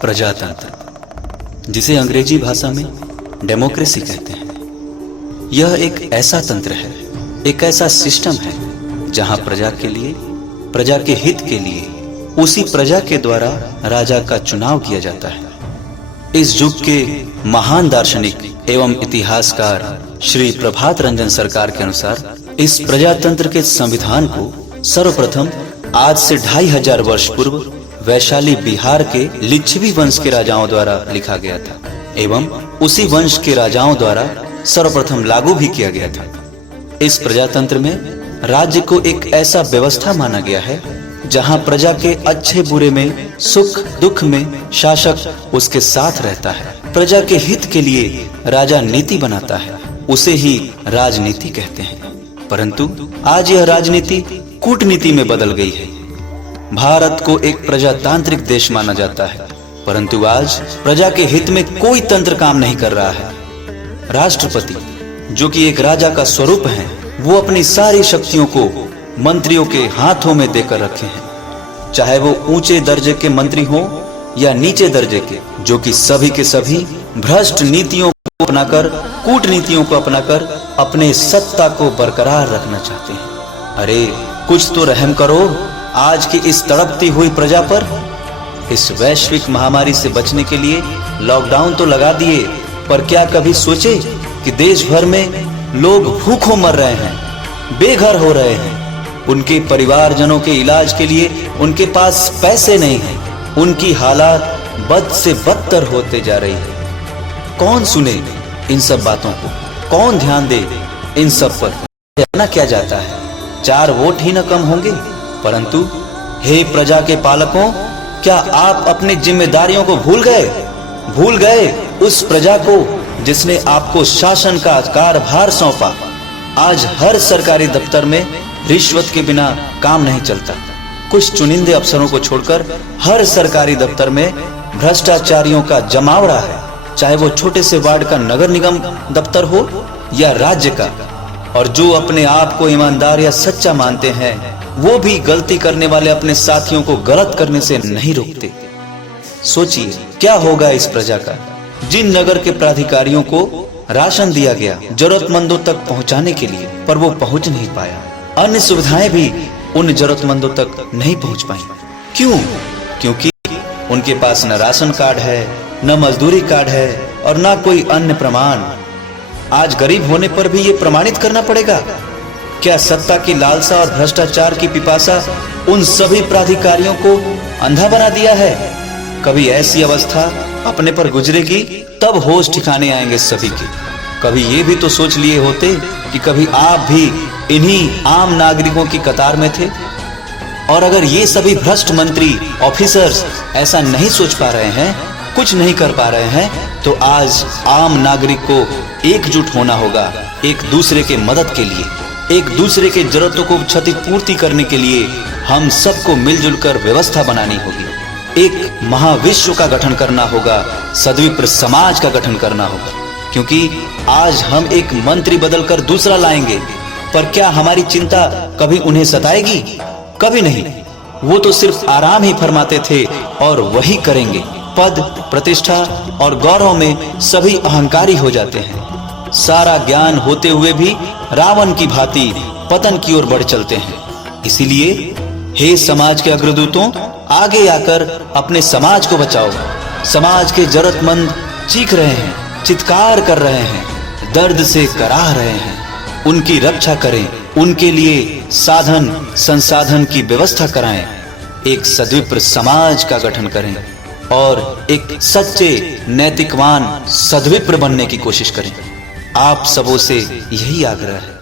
प्रजातंत्र, जिसे अंग्रेजी भाषा में डेमोक्रेसी कहते हैं, यह एक ऐसा तंत्र है, एक ऐसा सिस्टम है जहां प्रजा के लिए, प्रजा के हित के लिए उसी प्रजा के द्वारा राजा का चुनाव किया जाता है। इस युग के महान दार्शनिक एवं इतिहासकार श्री प्रभात रंजन सरकार के अनुसार इस प्रजातंत्र के संविधान को सर्वप्रथम आज से 2500 वर्ष पूर्व वैशाली बिहार के लिच्छवी वंश के राजाओं द्वारा लिखा गया था एवं उसी वंश के राजाओं द्वारा सर्वप्रथम लागू भी किया गया था। इस प्रजातंत्र में राज्य को एक ऐसा व्यवस्था माना गया है जहां प्रजा के अच्छे बुरे में, सुख दुख में शासक उसके साथ रहता है। प्रजा के हित के लिए राजा नीति बनाता है, उसे ही राजनीति कहते हैं। परंतु आज यह राजनीति कूटनीति में बदल गई है। भारत को एक प्रजातांत्रिक देश माना जाता है, परंतु आज प्रजा के हित में कोई तंत्र काम नहीं कर रहा है। राष्ट्रपति, जो कि एक राजा का स्वरूप है, वो अपनी सारी शक्तियों को मंत्रियों के हाथों में देकर रखे हैं, चाहे वो ऊंचे दर्जे के मंत्री हो या नीचे दर्जे के, जो कि सभी के सभी भ्रष्ट नीतियों को अपनाकर, कूटनीतियों को अपनाकर अपने सत्ता को बरकरार रखना चाहते हैं। अरे कुछ तो रहम करो आज की इस तड़पती हुई प्रजा पर। इस वैश्विक महामारी से बचने के लिए लॉकडाउन तो लगा दिए, पर क्या कभी सोचे कि देश भर में लोग भूखों मर रहे हैं, बेघर हो रहे हैं, उनके परिवारजनों के इलाज के लिए उनके पास पैसे नहीं हैं, उनकी हालात बद से बदतर होते जा रही है। कौन सुने इन सब बातों को, कौन ध्यान दे इन सब पर? कहना क्या जाता है, 4 वोट ही न कम होंगे। परंतु हे प्रजा के पालकों, क्या आप अपनी जिम्मेदारियों को भूल गए उस प्रजा को जिसने आपको शासन का कार्यभार सौंपा। आज हर सरकारी दफ्तर में रिश्वत के बिना काम नहीं चलता। कुछ चुनिंदे अफसरों को छोड़कर हर सरकारी दफ्तर में भ्रष्टाचारियों का जमावड़ा है, चाहे वो छोटे से वार्ड का नगर निगम दफ्तर हो या राज्य का। और जो अपने आप को ईमानदार या सच्चा मानते हैं, वो भी गलती करने वाले अपने साथियों को गलत करने से नहीं रोकते। सोचिए क्या होगा इस प्रजा का। जिन नगर के प्राधिकारियों को राशन दिया गया जरूरतमंदों तक पहुंचाने के लिए, पर वो पहुंच नहीं पाया, अन्य सुविधाएं भी उन जरूरतमंदों तक नहीं पहुंच पाई। क्यों? क्योंकि उनके पास न राशन कार्ड है, न मजदूरी कार्ड है और न कोई अन्य प्रमाण। आज गरीब होने पर भी ये प्रमाणित करना पड़ेगा। क्या सत्ता की लालसा और भ्रष्टाचार की पिपासा उन सभी प्राधिकारियों को अंधा बना दिया है? कभी ऐसी अवस्था अपने पर गुजरेगी तब होश ठिकाने आएंगे सभी के। कभी ये भी तो सोच लिए होते कि कभी आप भी इन्हीं आम नागरिकों की कतार में थे। और अगर ये सभी भ्रष्ट मंत्री, ऑफिसर्स ऐसा नहीं सोच पा रहे हैं, कुछ नहीं कर पा रहे हैं, तो आज आम नागरिक को एकजुट होना होगा, एक दूसरे के मदद के लिए, एक दूसरे के जरूरतों को क्षतिपूर्ति करने के लिए हम सबको मिलजुल कर व्यवस्था बनानी होगी। एक महाविश्व का गठन करना होगा, सद्विप्र समाज का गठन करना होगा। क्योंकि आज हम एक मंत्री बदलकर दूसरा लाएंगे, पर क्या हमारी चिंता कभी उन्हें सताएगी? कभी नहीं। वो तो सिर्फ आराम ही फरमाते थे और वही करेंगे। पद, प्रतिष्ठा और गौरव में सभी अहंकारी हो जाते हैं। सारा ज्ञान होते हुए भी रावण की भांति पतन की ओर बढ़ चलते हैं। इसीलिए हे समाज के अग्रदूतों, आगे आकर अपने समाज को बचाओ। समाज के जरूरतमंद चीख रहे हैं, चित्कार कर रहे हैं, दर्द से कराह रहे हैं। उनकी रक्षा करें, उनके लिए साधन संसाधन की व्यवस्था कराएं, एक सद्विप्र समाज का गठन करें और एक सच्चे नैतिकवान सद्विप्र बनने की कोशिश करें। आप सबों से यही आग्रह है।